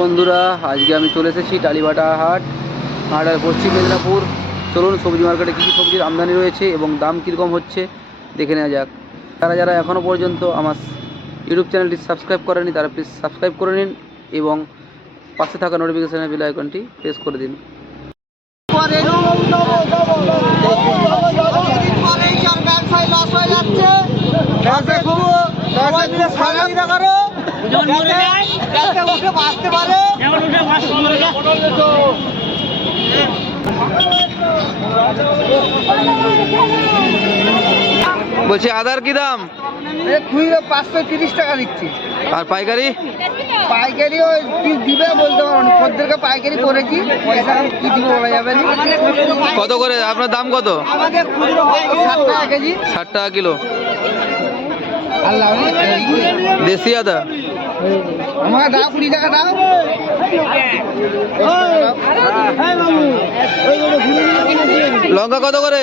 বন্ধুরা, আজকে আমি চলে এসেছি টালিবাটা হাট আর পশ্চিম মেদিনীপুর। চলুন সবজি মার্কেটে কী কী সবজির আমদানি রয়েছে এবং দাম কীরকম হচ্ছে দেখে নেওয়া যাক। যারা যারা এখনও পর্যন্ত আমার ইউটিউব চ্যানেলটি সাবস্ক্রাইব করেনি তারা প্লিজ সাবস্ক্রাইব করে নিন এবং পাশে থাকা নোটিফিকেশনের বেল আইকনটি প্রেস করে দিন। বলছি আদার কি দাম? 530 টাকা দিচ্ছি। আর পাইকারি? পাইকারি ওই কি দিবে বলতে পারবো না, খদ্দেরকে পাইকারি করেছি, পয়সা কি দিব বলা যাবে না। কত করে আপনার দাম কত? আমাদের খুচরো 60 টাকা কেজি। 60 টাকা কিলো। আল্লাহ দেশি আদা আমাকে দাও 20 টাকা দাও। লঙ্কা কত করে?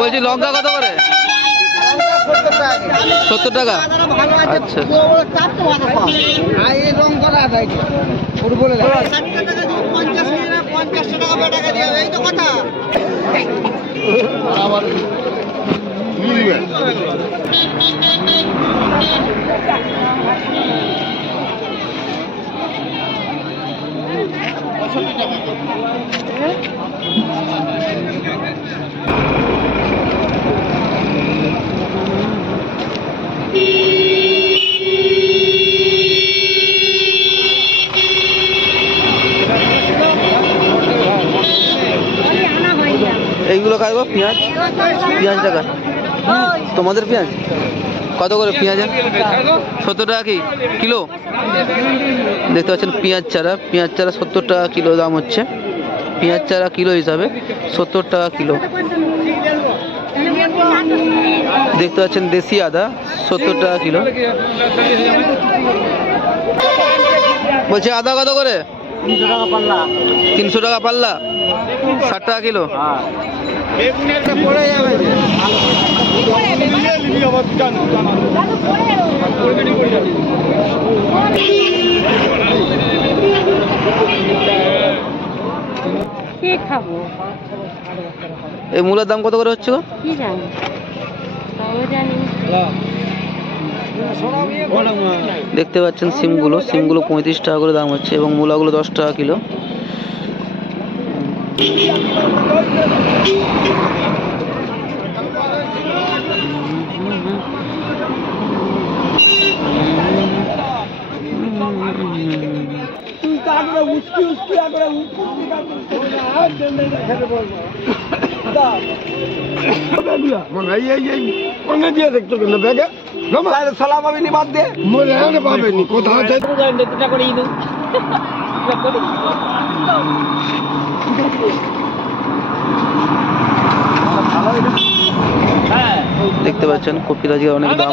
বলছি লঙ্কা কত করে? 70 টাকা। আচ্ছা এইগুলো খাইবো। পেঁয়াজ টাকা তোমাদের পেঁয়াজ কত করে? পেঁয়াজ 70 টাকা কি কিলো। দেখতে পাচ্ছেন পেঁয়াজ চারা 70 টাকা কিলো দাম হচ্ছে। পেঁয়াজ চারা কিলো হিসাবে 70 টাকা কিলো। দেখতে পাচ্ছেন দেশি আদা 70 টাকা কিলো। বলছি আদা কত করে? 300 টাকা পাল্লা। 60 টাকা কিলো। এই মূলার দাম কত করে হচ্ছে গো? দেখতে পাচ্ছেন সিমগুলো 35 টাকা করে দাম হচ্ছে এবং মূলাগুলো 10 টাকা কিলো। দেখতে পাচ্ছেন কপির আজকে অনেক দাম।